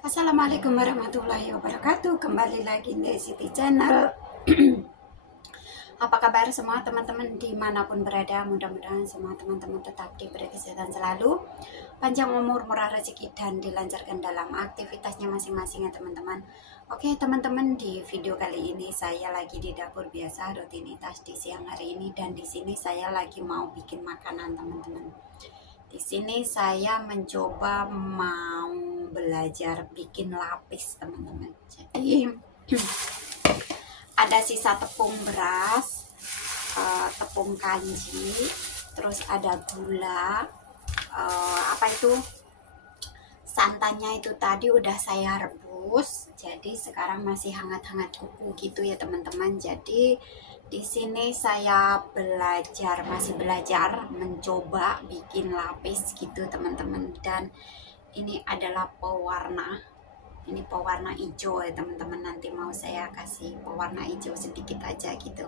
Assalamualaikum warahmatullahi wabarakatuh. Kembali lagi di Siti Channel. Apa kabar semua teman-teman dimanapun berada? Mudah-mudahan semua teman-teman tetap diberi kesehatan selalu, panjang umur, murah rezeki, dan dilancarkan dalam aktivitasnya masing-masing ya teman-teman. Oke teman-teman, di video kali ini saya lagi di dapur biasa rutinitas di siang hari ini, dan di sini saya lagi mau bikin makanan teman-teman. Di sini saya mencoba mau belajar bikin lapis teman-teman. Jadi ada sisa tepung beras, tepung kanji, terus ada gula, santannya itu tadi udah saya rebus, jadi sekarang masih hangat-hangat kuku gitu ya teman-teman. Jadi di sini saya masih belajar mencoba bikin lapis gitu teman-teman. Dan ini adalah pewarna. Ini pewarna hijau ya teman-teman, nanti mau saya kasih pewarna hijau sedikit aja gitu.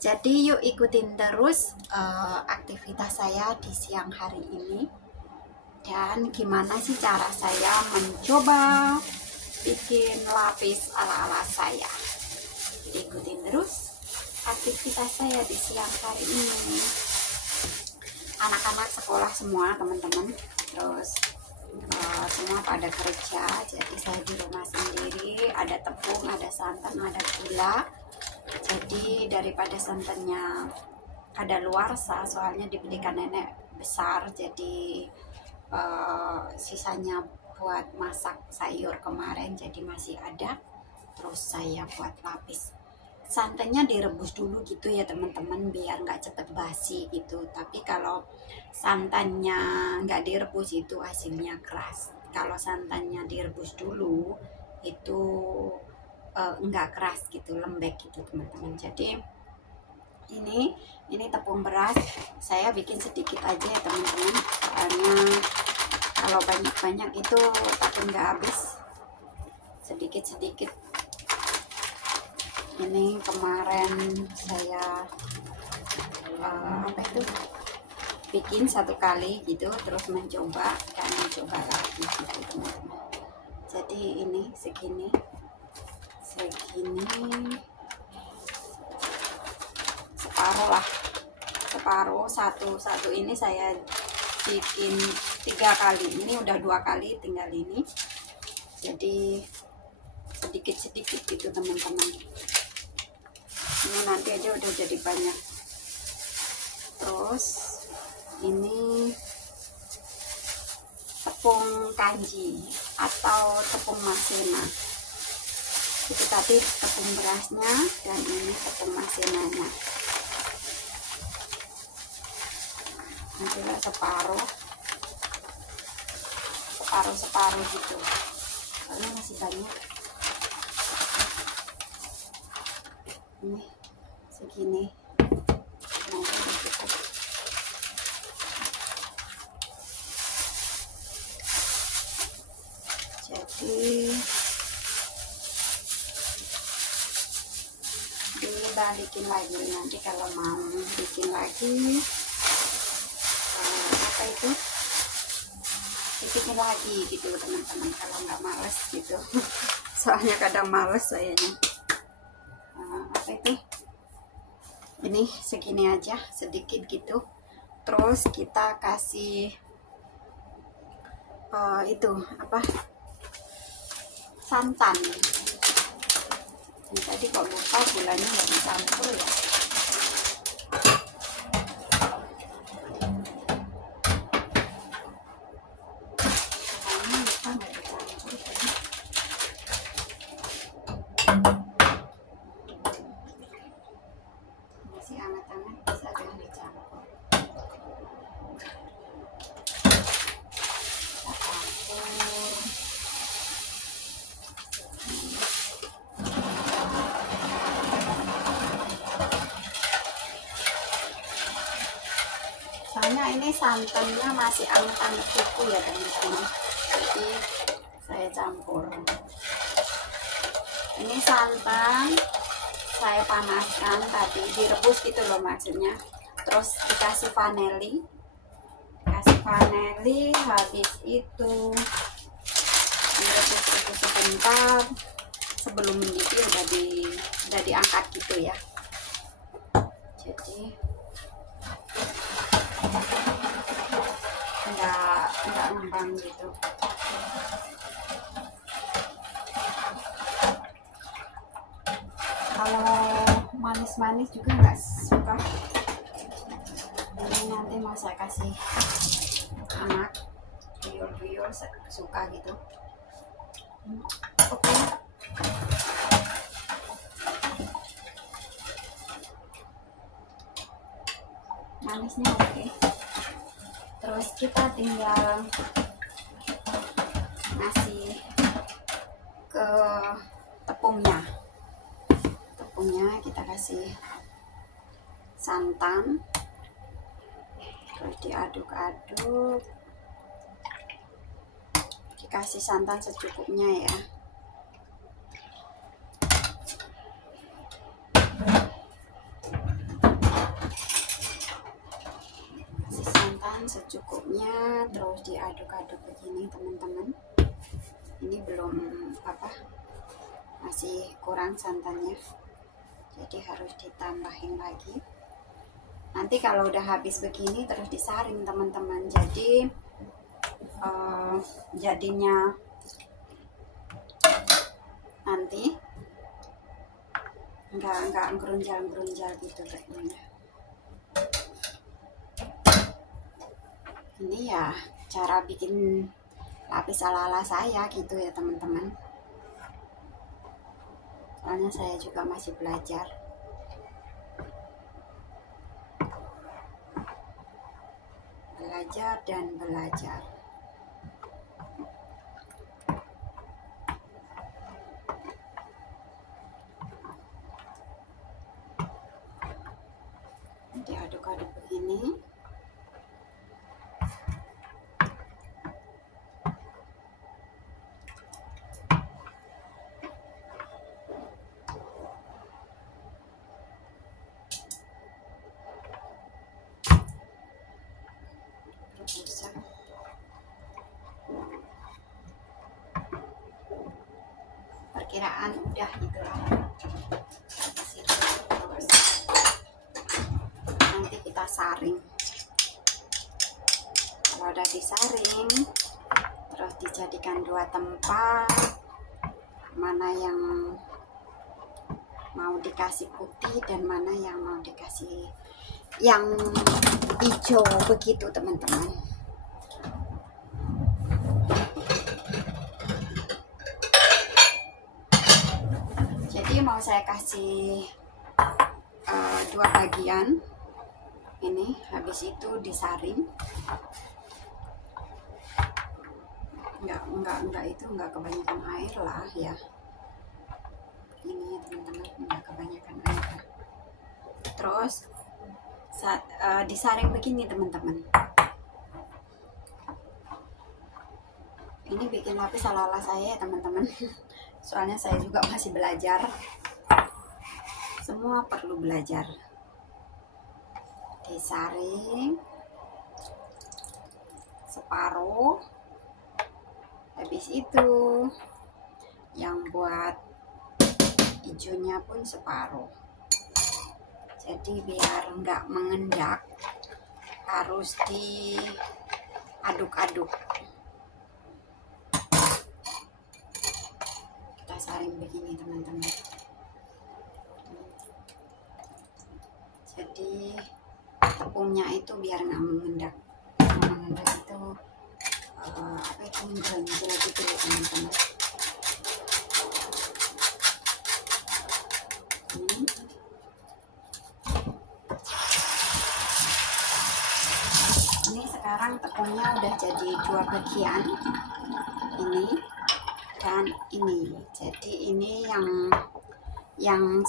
Jadi yuk ikutin terus aktivitas saya di siang hari ini, dan gimana sih cara saya mencoba bikin lapis ala-ala saya. Jadi ikutin terus aktivitas saya di siang hari ini. Anak-anak sekolah semua teman-teman, terus semua pada kerja, jadi saya di rumah sendiri. Ada tepung, ada santan, ada gula. Jadi daripada santannya ada luarsa, soalnya dibelikan nenek besar, jadi sisanya buat masak sayur kemarin, jadi masih ada. Terus saya buat lapis. Santannya direbus dulu gitu ya teman-teman, biar nggak cepet basi gitu. Tapi kalau santannya nggak direbus itu hasilnya keras. Kalau santannya direbus dulu itu nggak keras gitu, lembek gitu teman-teman. Jadi ini tepung beras saya bikin sedikit aja ya teman-teman, karena kalau banyak-banyak itu takut nggak habis. Sedikit-sedikit. Ini kemarin saya bikin satu kali gitu, terus mencoba dan mencoba lagi gitu teman-teman. Jadi ini segini separuh satu ini saya bikin 3 kali. Ini udah 2 kali, tinggal ini. Jadi sedikit-sedikit gitu teman-teman. Ini nanti aja udah jadi banyak. Terus ini tepung kanji atau tepung masena. Itu tadi tepung berasnya, dan ini tepung masenanya. Nanti separuh gitu. Soalnya masih banyak. Ini segini. Nah, udah cukup. Jadi dibalikin lagi, nanti kalau mau bikin lagi bikin lagi gitu teman-teman, kalau nggak males gitu. Soalnya kadang males sayanya. Ini segini aja, sedikit gitu. Terus kita kasih santan. Ini tadi kok lupa gulanya nggak dicampur ya. Masih hangat-hangat, bisa jangan dicampur. Soalnya ini santannya masih hangat-hangat kuku ya teman-teman, jadi saya campur. Ini santan saya panaskan tadi, direbus gitu loh maksudnya. Terus dikasih vanili, habis itu direbus sebentar sebelum mendidih udah diangkat gitu ya. Jadi enggak ngembang gitu. Kalau manis-manis juga nggak suka. Ini nanti mau saya kasih anak duyur-duyur suka gitu. Oke. Manisnya oke. Terus kita tinggal ngasih ke tepungnya. Tepungnya kita kasih santan, terus diaduk-aduk, dikasih santan secukupnya ya. Kasih santan secukupnya, terus diaduk-aduk begini teman-teman. Ini belum masih kurang santannya, jadi harus ditambahin lagi. Nanti kalau udah habis begini terus disaring teman-teman, jadi jadinya nanti enggak gerunjal gitu kayaknya. Ini ya cara bikin lapis ala-ala saya gitu ya teman-teman. Soalnya saya juga masih belajar. Dan belajar. Diaduk-aduk begini. Perkiraan udah gitu lah. Nanti kita saring. Kalau udah disaring, terus dijadikan 2 tempat, mana yang mau dikasih putih dan mana yang mau dikasih yang hijau begitu teman-teman. Jadi mau saya kasih 2 bagian ini, habis itu disaring. Enggak kebanyakan air lah ya. Ini teman-teman, enggak kebanyakan air. Terus disaring begini teman-teman. Ini bikin lapis ala-ala saya ya teman-teman. Soalnya saya juga masih belajar. Semua perlu belajar. Disaring separuh. Habis itu yang buat hijaunya pun separuh. Jadi biar nggak mengendak, harus diaduk-aduk. Kita saring begini teman-teman. Jadi tepungnya itu biar nggak mengendak. Mengendak itu menjelang gitu ya teman-teman. Ini sekarang tepungnya udah jadi 2 bagian, ini dan ini. Jadi ini yang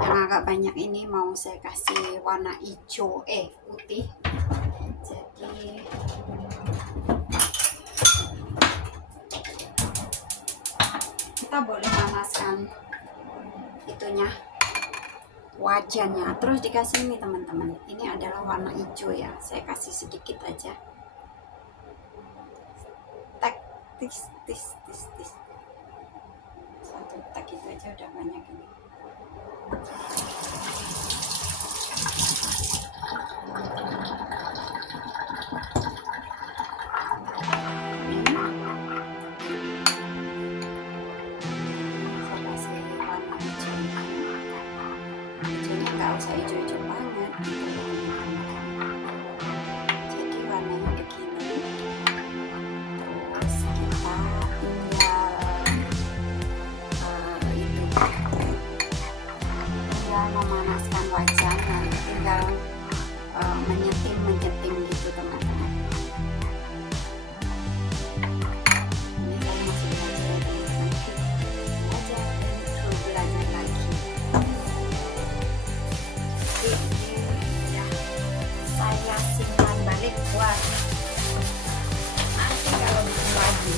agak banyak ini mau saya kasih warna hijau putih. Jadi kita boleh panaskan itunya, wajannya, terus dikasih ini teman-teman. Ini adalah warna hijau ya, saya kasih sedikit aja, tis tis tis tis. Satu tak itu aja udah banyak ini. Nggak usah hijau-hijau banget gitu. Jadi warnanya begini. Terus kita tinggal memanaskan wajan, nanti tinggal menyetim gitu teman-teman. Ini saya masih belajar lagi. Ini ya saya simpan balik buat nanti kalau bikin lagi.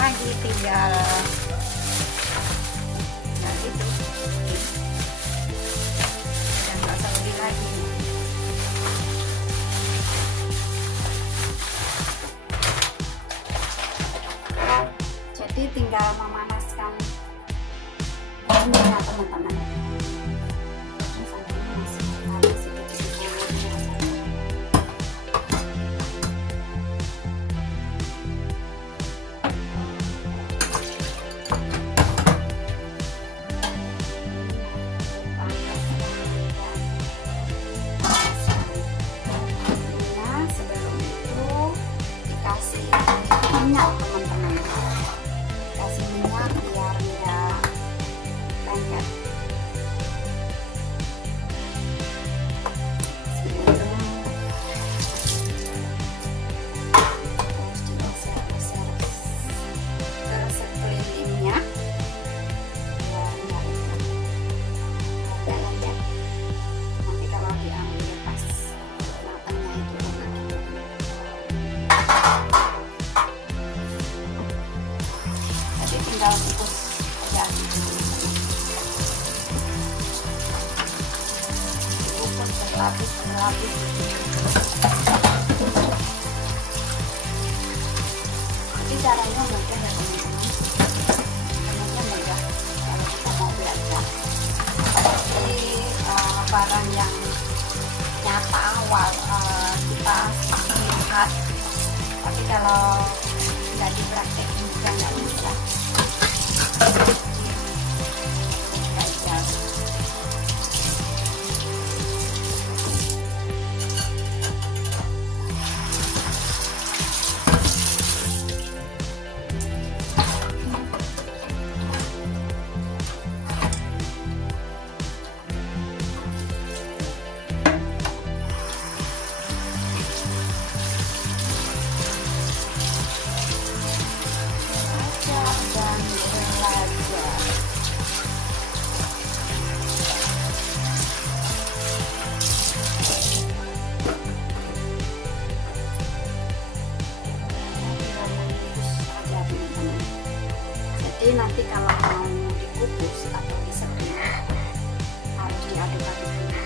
Lagi tinggal gitu, dan nggak usah beli lagi. Jadi tinggal memanaskan minyak teman-teman. Minyak teman-teman, kasih minyak biar enggak lengket. Terus digeser-geser ke sekelilingnya biar enggak lengket. Nanti kalau diambil pas matangnya itu tinggal kukus aja kukus berlapis. Jadi caranya mudah ya teman-teman, caranya mudah kalau kita mau belajar. Jadi barang yang nyata awal kita lihat, tapi kalau nggak dipraktekin juga nggak bisa. Jadi nanti kalau mau dikukus atau diseduh harus diaduk-aduk dulu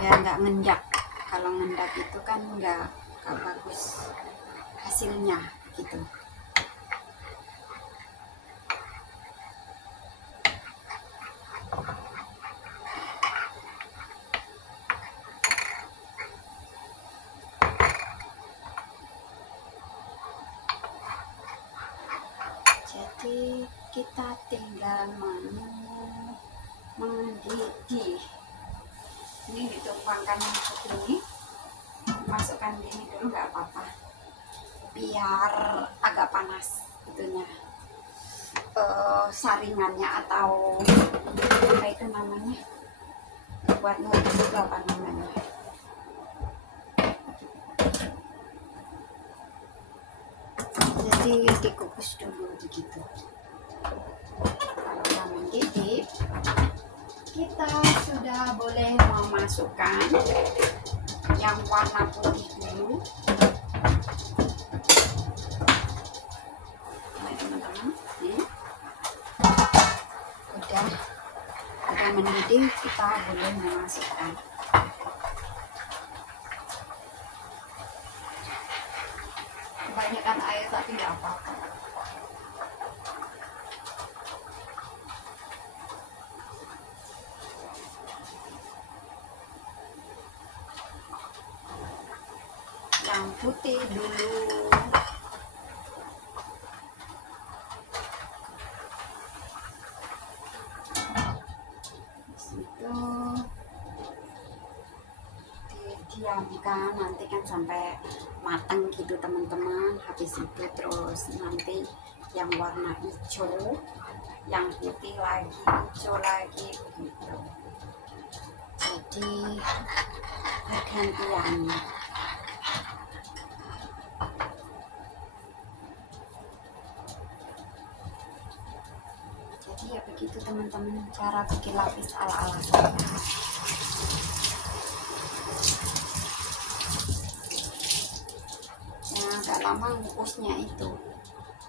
biar nggak ngendak. Kalau ngendak itu kan nggak bagus hasilnya gitu. Jadi kita tinggal mendidih. Ini ditumpangkan begini, masukkan gini dulu nggak apa-apa, biar agak panas itunya saringannya atau apa itu namanya, buat nutup apa namanya. Jadi dikukus dulu begitu. Kalau udah mendidih, kita sudah boleh memasukkan yang warna putih dulu. Nah, teman-teman, mendidih kita boleh memasukkan. Kebanyakan air tapi tidak apa-apa. Yang putih dulu. Diamkan nanti kan sampai matang gitu teman-teman. Habis itu terus nanti yang warna hijau, yang putih lagi, hijau lagi begitu. Jadi bergantian. Jadi ya begitu teman-teman cara bikin lapis ala-ala saya. Agak lama ngukusnya itu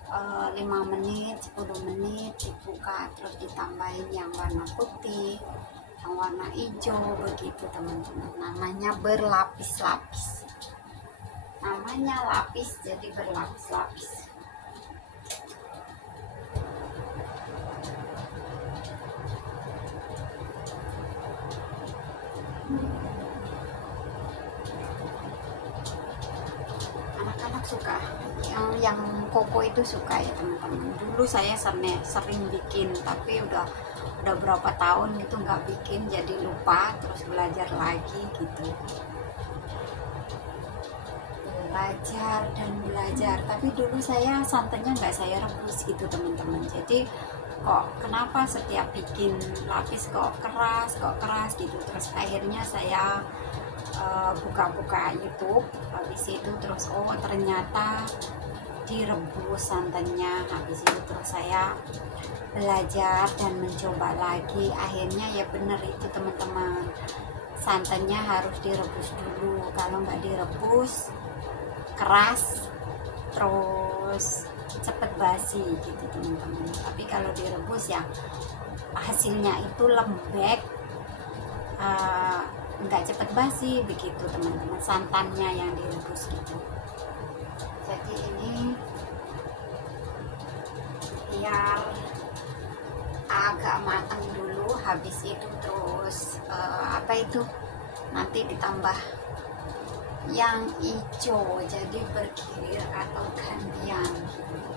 5 menit 10 menit dibuka, terus ditambahin yang warna putih, yang warna hijau begitu teman-teman. Namanya berlapis-lapis, namanya lapis jadi berlapis-lapis. Suka yang koko itu suka ya teman-teman. Dulu saya sering bikin, tapi udah berapa tahun itu nggak bikin, jadi lupa, terus belajar lagi gitu, belajar dan belajar. Tapi dulu saya santannya nggak saya rebus gitu teman-teman. Jadi kok kenapa setiap bikin lapis kok keras gitu. Terus akhirnya saya buka-buka YouTube, habis itu terus oh ternyata direbus santannya. Habis itu terus saya belajar dan mencoba lagi, akhirnya ya bener itu teman-teman, santannya harus direbus dulu. Kalau nggak direbus keras, terus cepet basi gitu teman-teman. Tapi kalau direbus ya hasilnya itu lembek, nggak cepet basi begitu teman-teman, santannya yang direbus gitu. Jadi ini biar agak matang dulu, habis itu terus apa itu nanti ditambah yang hijau, jadi bergilir atau gantian gitu.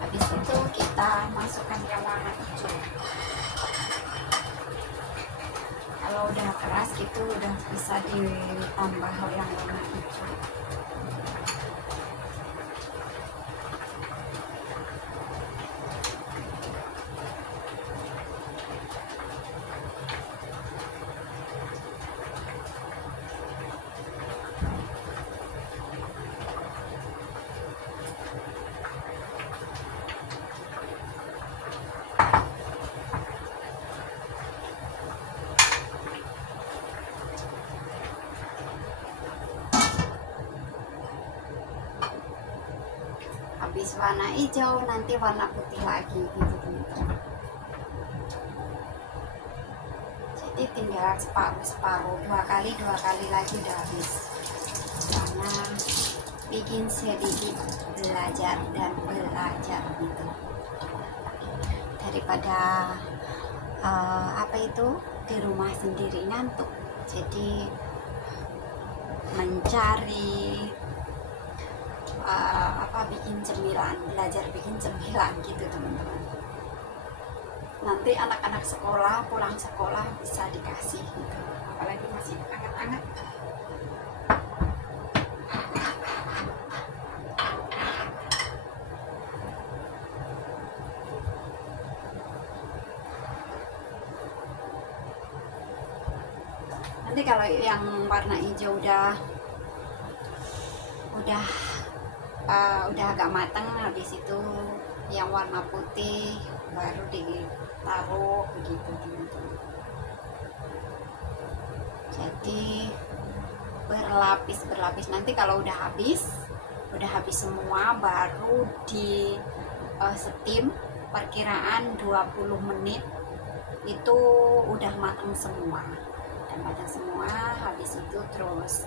Habis itu kita masukkan yang warna hijau. Kalau udah keras gitu udah bisa ditambah yang warna hijau. Habis warna hijau nanti warna putih lagi gitu teman-teman. Jadi tinggal separuh, dua kali lagi udah habis. Karena bikin sedikit belajar dan belajar gitu, daripada apa itu di rumah sendiri ngantuk. Jadi mencari bikin cemilan, belajar bikin cemilan gitu teman-teman. Nanti anak-anak sekolah pulang sekolah bisa dikasih gitu, apalagi masih hangat-hangat. Nanti kalau yang warna hijau udah agak matang, habis itu yang warna putih baru ditaruh begitu teman-teman. Jadi berlapis. Nanti kalau udah habis semua, baru di steam perkiraan 20 menit itu udah matang semua. Habis itu terus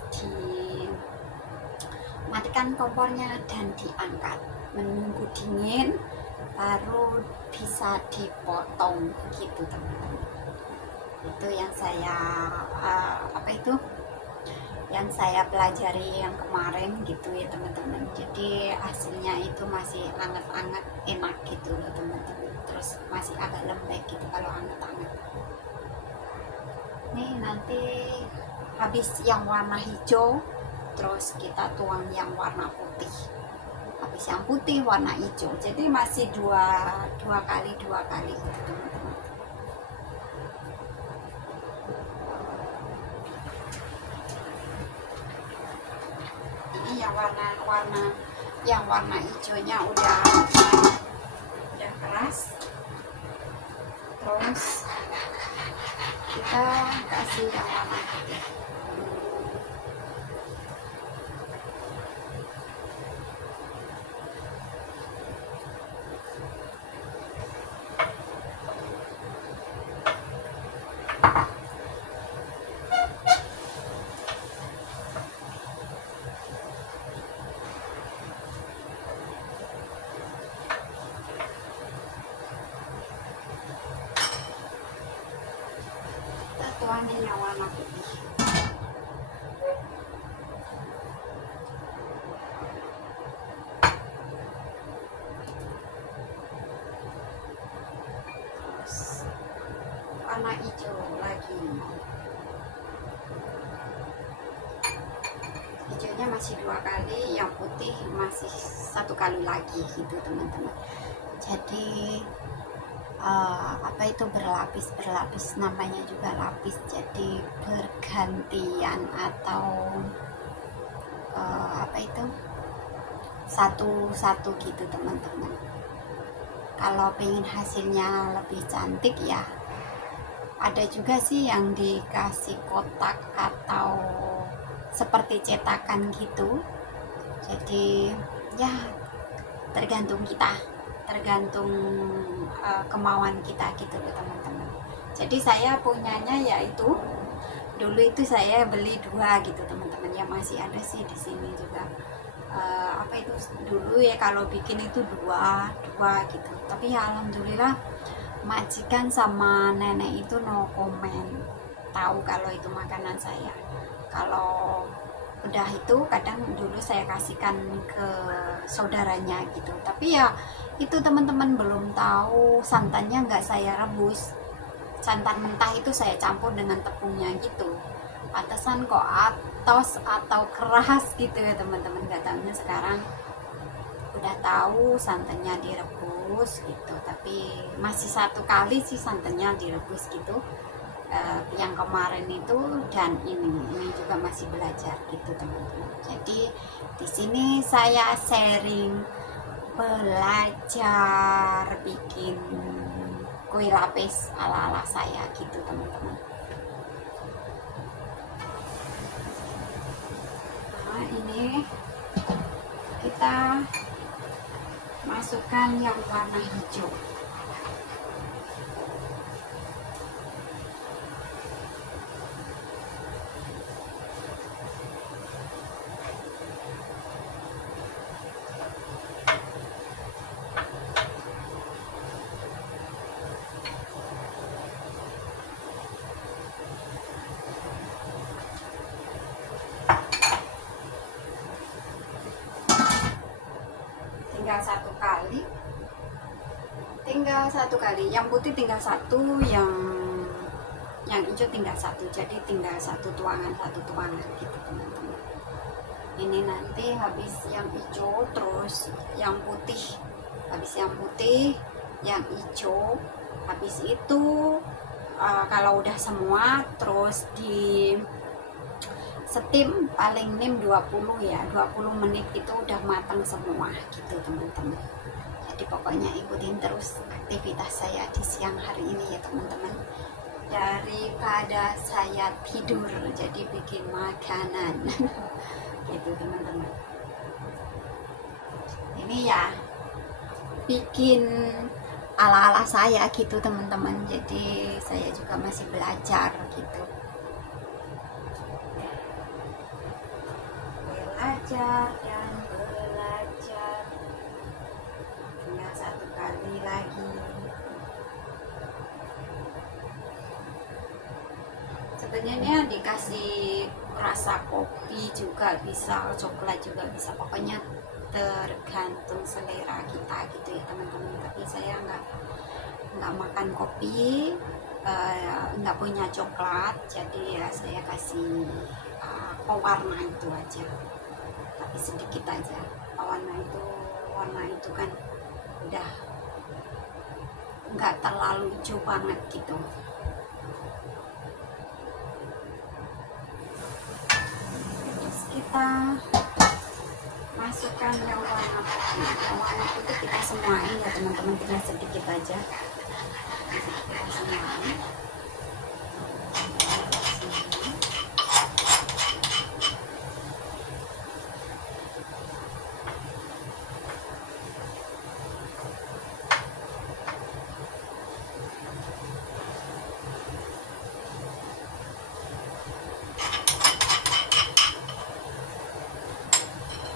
dimatikan kompornya dan diangkat, menunggu dingin baru bisa dipotong gitu teman-teman. Itu yang saya yang saya pelajari yang kemarin gitu ya teman-teman. Jadi hasilnya itu masih anget-anget, enak gitu loh teman-teman. Terus masih agak lembek gitu kalau anget-anget. Nih nanti habis yang warna hijau, terus kita tuang yang warna putih. Habis yang putih warna hijau. Jadi masih dua kali gitu teman-teman. Yang warna hijaunya udah keras, terus kita kasih yang warna putih. Tuangin yang warna putih. Terus warna hijau lagi. Hijaunya masih 2 kali, yang putih masih 1 kali lagi gitu teman-teman. Jadi berlapis, namanya juga lapis, jadi bergantian atau satu-satu gitu teman-teman. Kalau pengen hasilnya lebih cantik ya, ada juga sih yang dikasih kotak atau seperti cetakan gitu. Jadi ya tergantung kemauan kita gitu loh teman-teman. Jadi saya punyanya yaitu dulu itu saya beli 2 gitu teman-teman, ya masih ada sih di sini juga. Dulu ya kalau bikin itu dua gitu, tapi ya alhamdulillah majikan sama nenek itu no komen, tahu kalau itu makanan saya. Kalau udah itu kadang dulu saya kasihkan ke saudaranya gitu, tapi ya itu teman-teman belum tahu santannya nggak saya rebus, santan mentah itu saya campur dengan tepungnya gitu. Pantesan kok atos atau keras gitu ya teman-teman, nggak tahunya sekarang udah tahu santannya direbus gitu. Tapi masih 1 kali sih santannya direbus gitu, yang kemarin itu dan ini juga masih belajar gitu teman-teman. Jadi di sini saya sharing belajar bikin kue lapis ala-ala saya gitu teman-teman. Nah ini kita masukkan yang warna hijau. Tinggal satu kali, yang putih tinggal 1, yang hijau tinggal 1, jadi tinggal 1 tuangan gitu teman-teman. Ini nanti habis yang hijau terus yang putih, habis yang putih yang hijau, habis itu kalau udah semua terus di steam paling 20 menit itu udah matang semua gitu teman-teman. Jadi pokoknya ikutin terus aktivitas saya di siang hari ini ya teman-teman. daripada saya tidur, jadi bikin makanan. Gitu teman-teman. Ini ya bikin ala-ala saya gitu teman-teman, jadi saya juga masih belajar gitu, belajar dan belajar. Tinggal satu kali lagi. Sebenarnya dikasih rasa kopi juga bisa, coklat juga bisa, pokoknya tergantung selera kita gitu ya teman-teman. Tapi saya nggak makan kopi, nggak punya coklat, jadi ya saya kasih pewarna itu aja, tapi sedikit aja. Warna itu kan udah nggak terlalu hijau banget gitu. Terus kita masukkan yang warna putih. Yang warna putih kita semuain ya teman-teman, tinggal sedikit aja. Kita semuain.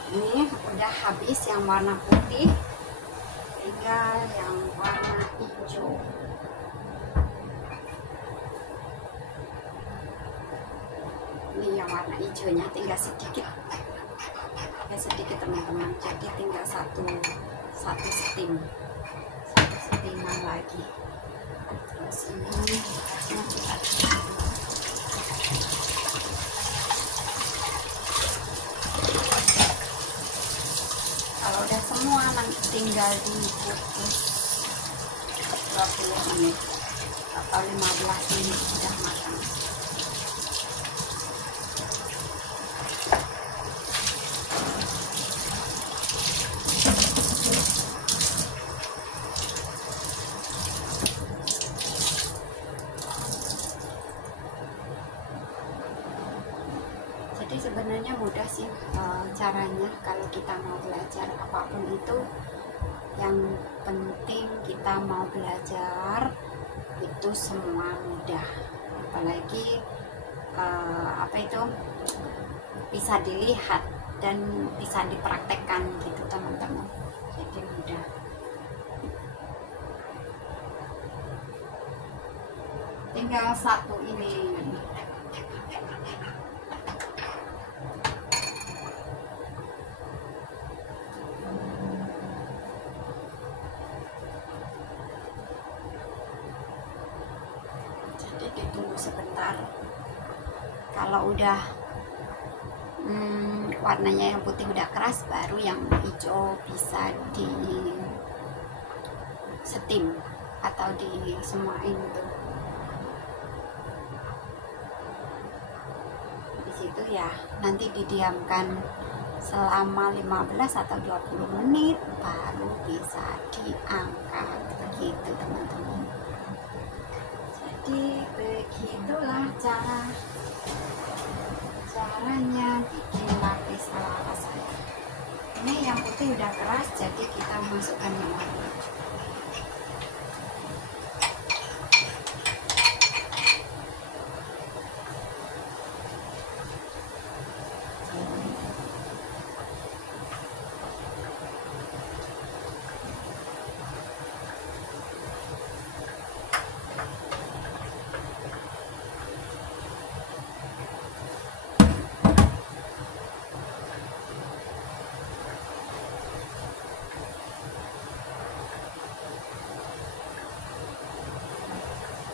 Ini udah habis yang warna putih, tinggal yang warna hijau. Ini yang warna hijaunya tinggal sedikit, ya sedikit teman-teman. Jadi tinggal satu setiman lagi. Terus ini kita kalau udah semua nanti tinggal dikukus 20 menit atau 15 menit sudah matang. Jadi sebenarnya mudah sih caranya kalau kita mau belajar apapun itu. Yang penting kita mau belajar itu semua mudah, apalagi bisa dilihat dan bisa dipraktekkan gitu teman-teman, jadi mudah. Tinggal satu ini. Ditunggu sebentar. Kalau udah warnanya yang putih udah keras, baru yang hijau bisa di steam atau disemuain gitu. Di situ ya nanti didiamkan selama 15 atau 20 menit baru bisa diangkat, begitu teman-teman. Jadi begitulah caranya bikin lapis ala-ala saya. Ini yang putih udah keras, jadi kita masukkan yang warna.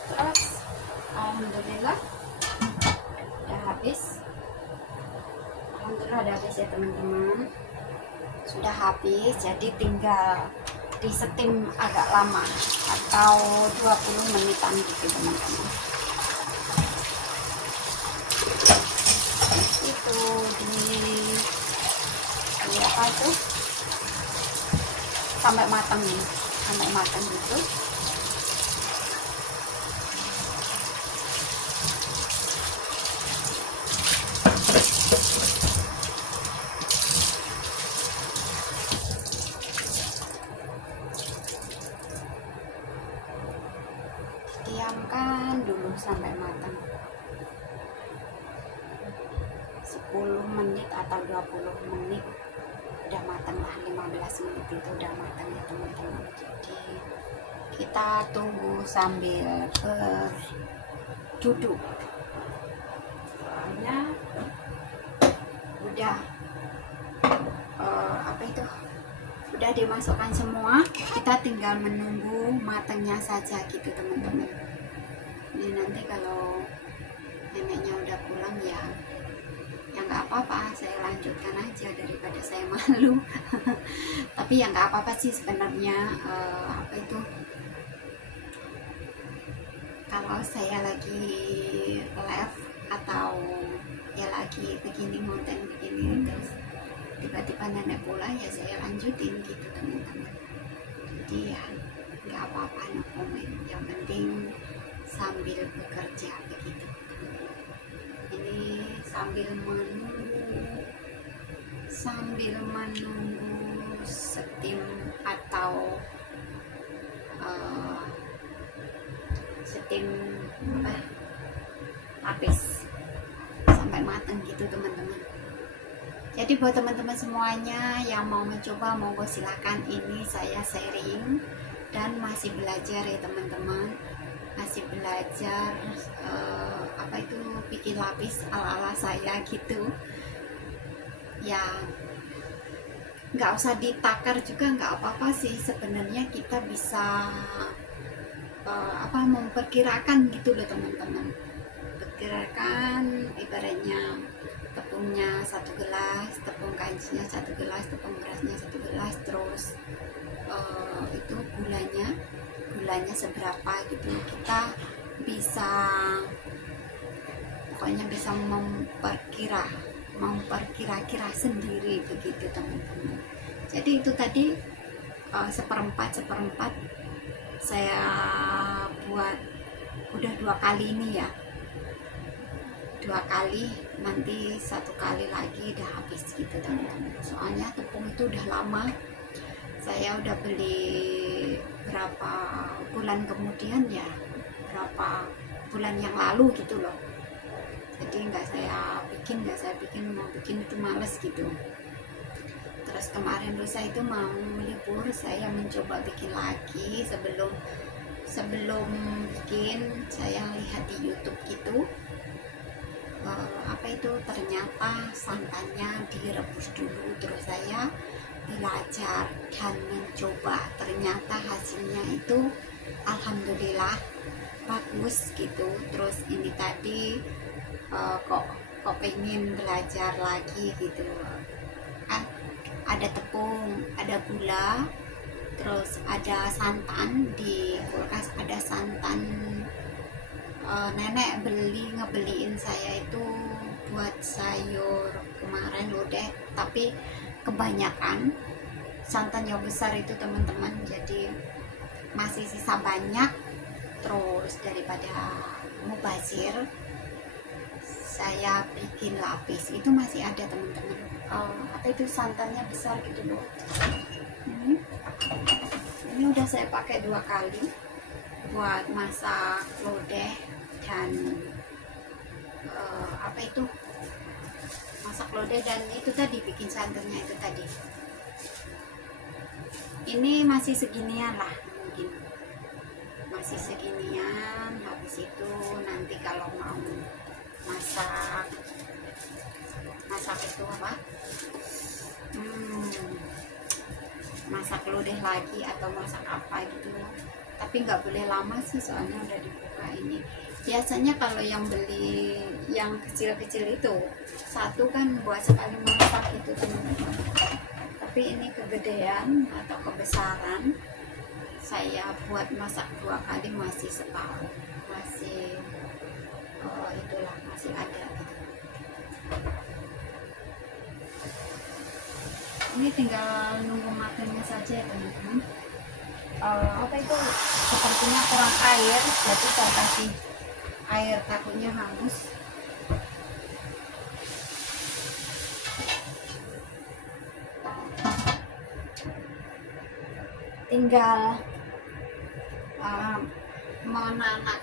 Terus alhamdulillah udah habis. Alhamdulillah udah habis ya teman-teman, sudah habis. Jadi tinggal di steam agak lama atau 20 menitan gitu teman-teman. Itu di apa tuh sampai matang nih, sampai matang gitu. diamkan dulu sampai matang 10 menit atau 20 menit udah matang lah, 15 menit itu udah matang ya teman-teman. Jadi kita tunggu sambil berduduk, soalnya udah udah dimasukkan semua, kita tinggal menunggu matangnya saja gitu teman-teman. Ini nanti kalau neneknya udah pulang ya nggak apa-apa, saya lanjutkan aja daripada saya malu. Tapi ya nggak apa-apa sih sebenarnya. Kalau saya lagi live atau ya lagi begini konten begini terus tiba-tiba nenek pulang ya saya lanjutin gitu teman-teman. Jadi ya nggak apa-apa, no comment, yang penting sambil bekerja begitu. Ini sambil menunggu steam atau steam lapis sampai matang gitu teman-teman. Jadi buat teman-teman semuanya yang mau mencoba, monggo silakan. Ini saya sharing dan masih belajar ya teman-teman, masih belajar bikin lapis ala-ala saya gitu ya. Nggak usah ditakar juga nggak apa-apa sih sebenarnya, kita bisa memperkirakan gitu loh teman-teman. Perkirakan ibaratnya tepungnya 1 gelas, tepung kancinya 1 gelas, tepung berasnya 1 gelas, terus itu gulanya seberapa gitu. Kita bisa pokoknya bisa memperkira-kira sendiri begitu teman-teman. Jadi itu tadi seperempat saya buat udah 2 kali ini ya, 2 kali, nanti 1 kali lagi udah habis gitu teman-teman. Soalnya tepung itu udah lama, saya udah beli berapa bulan kemudian ya, berapa bulan yang lalu gitu loh. Jadi nggak saya bikin, mau bikin itu males gitu. Terus kemarin lusa itu mau libur, saya mencoba bikin lagi. Sebelum bikin saya lihat di YouTube gitu, ternyata santannya direbus dulu. Terus saya belajar dan mencoba, ternyata hasilnya itu alhamdulillah bagus gitu. Terus ini tadi kok pengen belajar lagi gitu kan. Ada tepung, ada gula, terus ada santan di kulkas, ada santan. Nenek ngebeliin saya itu buat sayur kemarin lodeh, tapi kebanyakan santan yang besar itu teman-teman, jadi masih sisa banyak. Terus daripada mubazir, saya bikin lapis, itu masih ada teman-teman. Santannya besar gitu loh. Ini udah saya pakai 2 kali buat masak lodeh dan masak lodeh dan itu tadi bikin santannya itu tadi. Ini masih seginian lah, mungkin masih seginian. Habis itu nanti kalau mau masak itu masak lodeh lagi atau masak apa gitu, tapi nggak boleh lama sih soalnya udah dibuka. Ini biasanya kalau yang beli yang kecil-kecil itu 1 kan buat sekali masak itu teman-teman, tapi ini kegedean atau kebesaran, saya buat masak 2 kali masih setahun, masih masih ada gitu. Ini tinggal nunggu matangnya saja ya teman-teman. Sepertinya kurang air, jadi saya kasih air, takutnya hangus. Tinggal menanak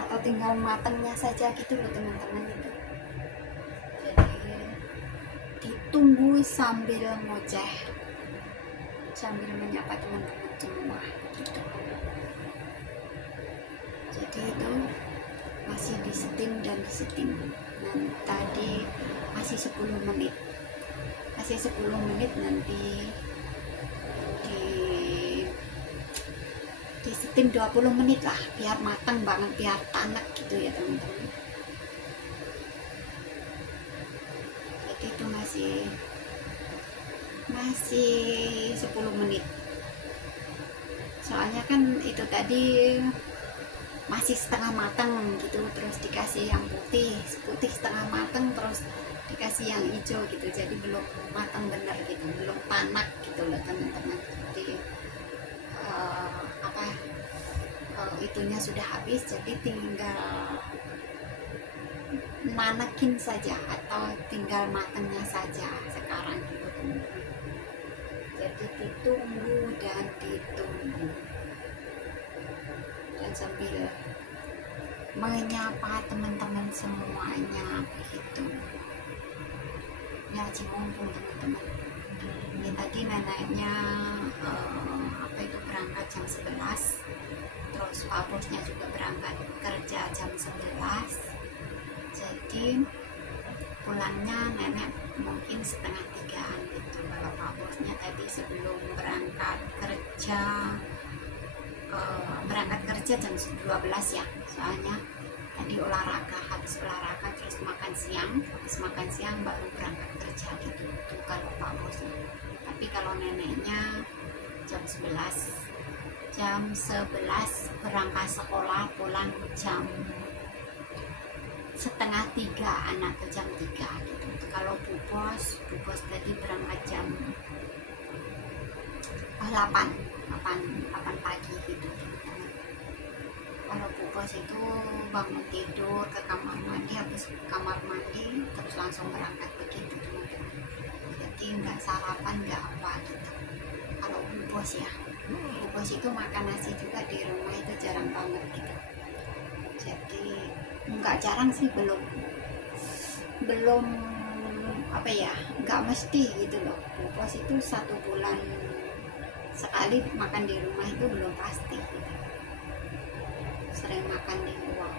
atau tinggal matangnya saja gitu loh teman-teman. Itu jadi ditunggu sambil ngoceh, sambil menyapa teman-teman semua gitu. Jadi itu masih di steam dan di steam. Nah, tadi masih 10 menit, nanti di steam 20 menit lah, biar matang banget, biar tanak gitu ya teman-teman. Jadi itu masih 10 menit, soalnya kan itu tadi masih setengah matang gitu, terus dikasih yang putih setengah matang, terus dikasih yang hijau gitu, jadi belum matang bener gitu, belum tanak gitu loh teman-teman. Jadi itunya sudah habis, jadi tinggal nanakin saja atau tinggal matangnya saja sekarang gitu teman-teman. Jadi ditunggu dan sambil menyapa teman-teman semuanya begitu ya, cimumpung teman-teman. Ini tadi neneknya berangkat jam 11, terus Pak Bosnya juga berangkat kerja jam 11, jadi pulangnya nenek mungkin setengah 3-an gitu. Kalau Pak Bosnya tadi sebelum berangkat kerja jam 12 ya, soalnya tadi habis olahraga terus makan siang baru berangkat kerja gitu. Itu kalau Pak Bosnya. Tapi kalau neneknya jam 11 berangkat sekolah, pulang jam setengah 3 atau jam 3 gitu. Kalau Bu Bos tadi berangkat jam 8 pagi gitu. Kalau Bu Bos itu bangun tidur ke kamar mandi, habis kamar mandi terus langsung berangkat begitu teman-teman. Jadi nggak sarapan, nggak apa gitu. Kalau Bu Bos ya, Bu Bos itu makan nasi juga di rumah itu jarang banget gitu. Jadi nggak jarang sih, belum nggak mesti gitu loh. Bu Bos itu 1 bulan sekali makan di rumah itu belum pasti gitu. Sering makan di luar,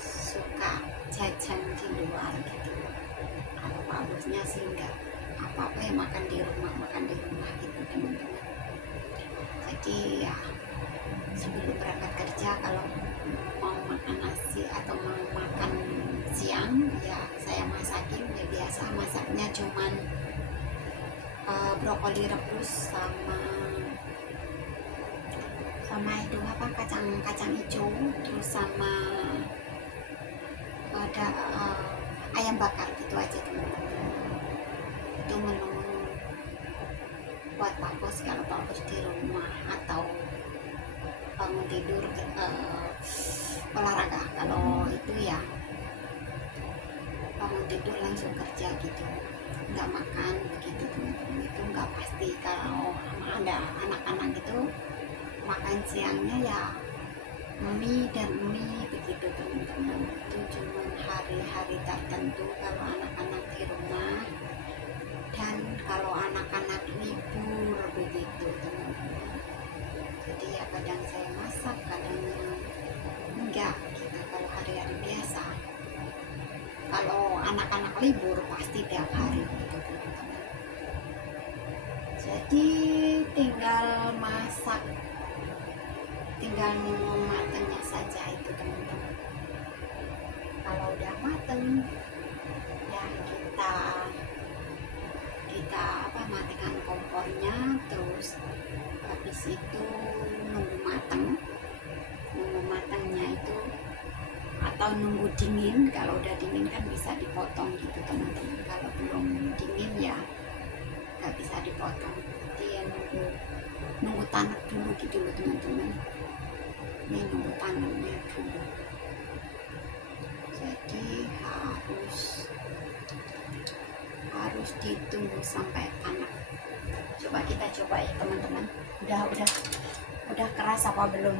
suka jajan di luar gitu. Kalau Pak Bosnya sih enggak, apa-apa ya makan di rumah gitu teman-teman. Jadi ya sebelum berangkat kerja, kalau mau makan nasi atau mau makan siang ya saya masakin. Ya biasa masaknya cuman brokoli rebus sama itu kacang hijau, terus sama ada ayam bakar gitu aja teman-teman. Itu menu buat Pak Bos kalau Pak Bos di rumah atau bangun tidur olahraga. Kalau itu ya bangun tidur langsung kerja gitu, nggak makan begitu teman-teman. Itu nggak pasti. Kalau ada anak-anak itu makan siangnya ya mie begitu teman-teman. Itu cuma hari-hari tertentu kalau anak-anak di rumah, dan kalau anak-anak libur begitu teman-teman. Jadi ya kadang saya masak, kadang enggak gitu kalau hari-hari biasa. Kalau anak-anak libur pasti tiap hari gitu teman-teman. Jadi tinggal masak, tinggal nunggu matangnya saja itu teman-teman. Kalau udah mateng ya kita matikan kompornya, terus habis itu nunggu matangnya itu, atau nunggu dingin. Kalau udah dingin kan bisa dipotong gitu teman-teman. Kalau belum dingin ya nggak bisa dipotong. Jadi ya nunggu tanak dulu gitu loh teman-teman. Ini nunggu tanamnya dulu, jadi harus ditunggu sampai tanak. Coba kita coba ya teman-teman. Udah udah keras apa belum.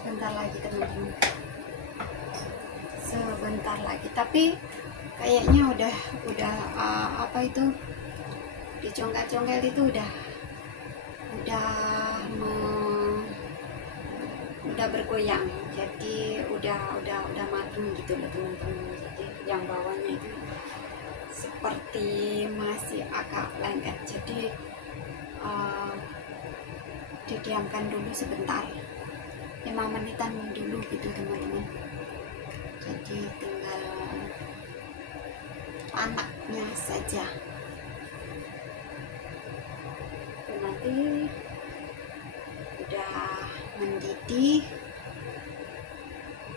Sebentar lagi teman-teman, sebentar lagi, tapi kayaknya udah apa itu, dicongkel-congkel itu udah bergoyang, jadi udah matang gitu loh teman-teman. Jadi yang bawahnya itu seperti masih agak lengket, jadi didiamkan dulu sebentar, 5 menitan dulu gitu teman-teman. Jadi tinggal anaknya saja. Nanti udah mendidih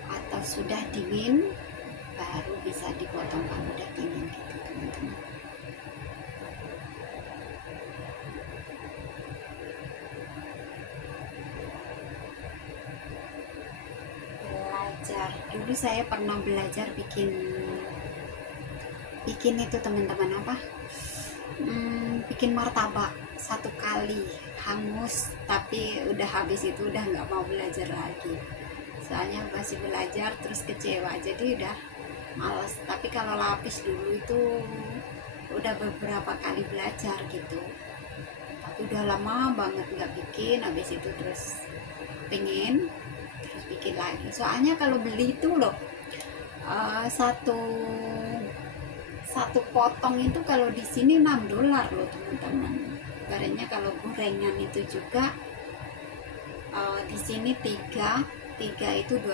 atau sudah dingin baru bisa dipotong kalau udah dingin gitu teman-teman. Belajar dulu, saya pernah belajar bikin itu teman-teman, apa, bikin martabak. 1 kali hangus, tapi udah habis itu udah nggak mau belajar lagi, soalnya masih belajar terus kecewa, jadi udah males. Tapi kalau lapis dulu itu udah beberapa kali belajar gitu, tapi udah lama banget nggak bikin. Habis itu terus pengen terus bikin lagi, soalnya kalau beli itu loh, satu potong itu kalau di sini $6 loh teman-teman. Ibaratnya kalau gorengan itu juga di sini 3 itu $12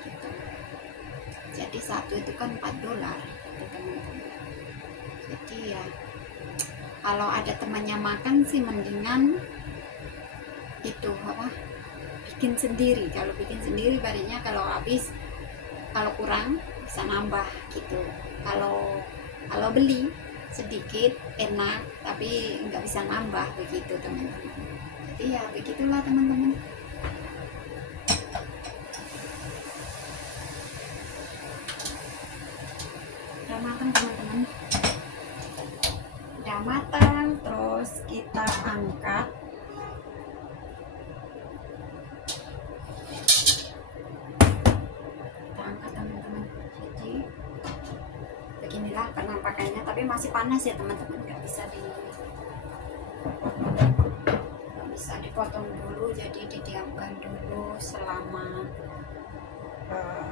gitu. Jadi satu itu kan $4 gitu teman-teman. Jadi ya kalau ada temannya makan sih mendingan itu apa, bikin sendiri. Kalau bikin sendiri ibaratnya kalau habis, kalau kurang bisa nambah gitu. Kalau beli sedikit enak, tapi nggak bisa nambah begitu teman-teman. Jadi ya begitulah teman-teman. Udah matang teman-teman, udah matang. Terus kita angkat. Beginilah penampakannya, tapi masih panas ya teman-teman, nggak bisa dipotong dulu, jadi didiamkan dulu selama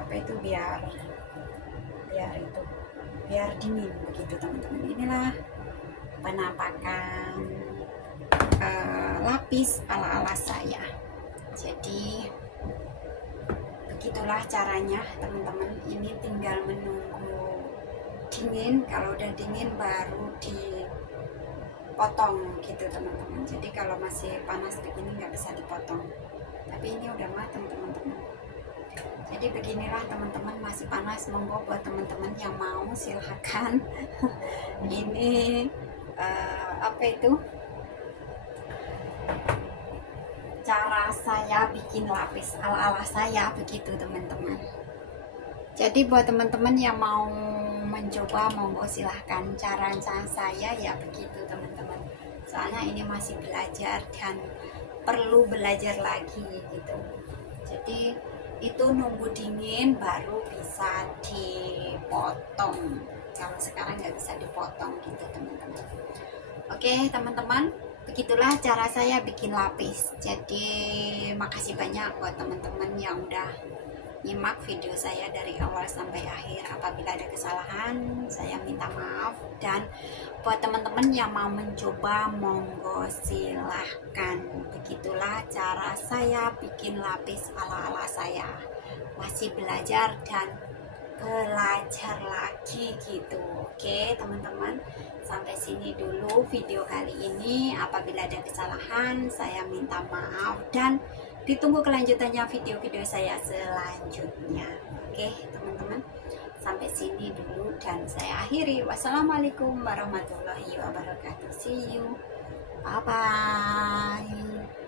apa itu, biar dingin begitu teman-teman. Inilah penampakan lapis ala-ala saya. Jadi begitulah caranya teman-teman. Ini tinggal menunggu dingin, kalau udah dingin baru dipotong gitu teman-teman. Jadi kalau masih panas begini nggak bisa dipotong, tapi ini udah matang teman-teman. Jadi beginilah teman-teman, masih panas. Monggo buat teman-teman yang mau silahkan. Ini apa itu, cara saya bikin lapis ala-ala saya begitu teman-teman. Jadi buat teman-teman yang mau mencoba, monggo silahkan. Cara saya ya begitu teman-teman, soalnya ini masih belajar dan perlu belajar lagi gitu. Jadi itu nunggu dingin baru bisa dipotong, kalau sekarang nggak bisa dipotong gitu teman-teman. Oke teman-teman, begitulah cara saya bikin lapis. Jadi makasih banyak buat teman-teman yang udah nyimak video saya dari awal sampai akhir. Apabila ada kesalahan saya minta maaf, dan buat teman-teman yang mau mencoba monggo silahkan. Begitulah cara saya bikin lapis ala-ala saya, masih belajar dan belajar lagi gitu. Oke teman-teman, sampai sini dulu video kali ini. Apabila ada kesalahan saya minta maaf dan ditunggu kelanjutannya video-video saya selanjutnya. Oke teman-teman, sampai sini dulu dan saya akhiri. Wassalamualaikum warahmatullahi wabarakatuh. See you, bye bye.